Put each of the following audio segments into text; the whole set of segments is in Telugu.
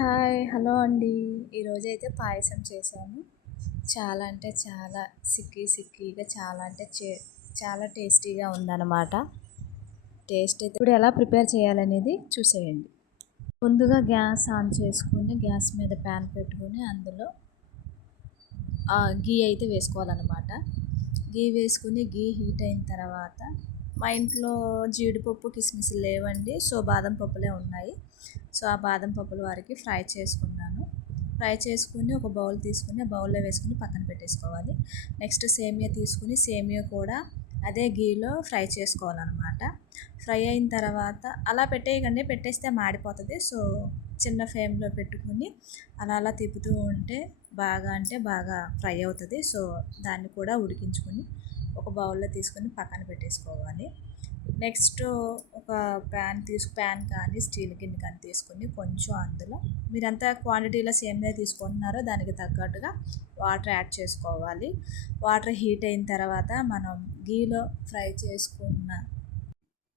హాయ్ హలో అండి. ఈరోజైతే పాయసం చేశాను. చాలా అంటే చాలా సిక్కీగా చాలా అంటే చాలా టేస్టీగా ఉందన్నమాట. టేస్ట్ అయితే ఇప్పుడు ఎలా ప్రిపేర్ చేయాలనేది చూసేయండి. ముందుగా గ్యాస్ ఆన్ చేసుకుని గ్యాస్ మీద ప్యాన్ పెట్టుకుని అందులో గీ అయితే వేసుకోవాలన్నమాట. గీ వేసుకుని గీ హీట్ అయిన తర్వాత మా ఇంట్లో జీడిపప్పు కిస్మిస్ లేవండి. సో బాదం పప్పులే ఉన్నాయి. సో ఆ బాదం పప్పుల వరకు ఫ్రై చేసుకున్నాను. ఫ్రై చేసుకుని ఒక బౌల్ తీసుకుని ఆ బౌల్లో వేసుకుని పక్కన పెట్టేసుకోవాలి. నెక్స్ట్ సేమియా తీసుకుని సేమియా కూడా అదే గీలో ఫ్రై చేసుకోవాలన్నమాట. ఫ్రై అయిన తర్వాత అలా పెట్టేయకండి, పెట్టేస్తే మాడిపోతుంది. సో చిన్న ఫ్లేమ్లో పెట్టుకుని అలా అలా తిప్పుతూ ఉంటే బాగా అంటే బాగా ఫ్రై అవుతుంది. సో దాన్ని కూడా ఉడికించుకొని ఒక బౌల్లో తీసుకొని పక్కన పెట్టేసుకోవాలి. నెక్స్ట్ ఒక ప్యాన్ కానీ స్టీల్ గిన్నె కానీ తీసుకొని కొంచెం అందులో మీరు ఎంత క్వాంటిటీలో సేమియా తీసుకుంటున్నారో దానికి తగ్గట్టుగా వాటర్ యాడ్ చేసుకోవాలి. వాటర్ హీట్ అయిన తర్వాత మనం గీలో ఫ్రై చేసుకున్న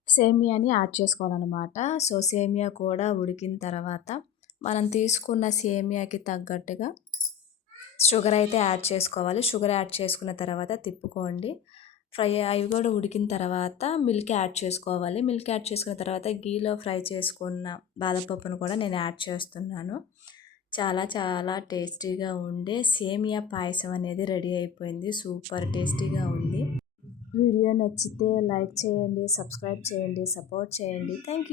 సేమియాని యాడ్ చేసుకోవాలన్నమాట. సో సేమియా కూడా ఉడికిన తర్వాత మనం తీసుకున్న సేమియాకి తగ్గట్టుగా షుగర్ అయితే యాడ్ చేసుకోవాలి. షుగర్ యాడ్ చేసుకున్న తర్వాత తిప్పుకోండి. అవి కూడా ఉడికిన తర్వాత మిల్క్ యాడ్ చేసుకోవాలి. మిల్క్ యాడ్ చేసుకున్న తర్వాత గీలో ఫ్రై చేసుకున్న బాదం పప్పును కూడా నేను యాడ్ చేస్తున్నాను. చాలా చాలా టేస్టీగా ఉండే సేమియా పాయసం అనేది రెడీ అయిపోయింది. సూపర్ టేస్టీగా ఉంది. వీడియో నచ్చితే లైక్ చేయండి, సబ్స్క్రైబ్ చేయండి, సపోర్ట్ చేయండి. Thank you.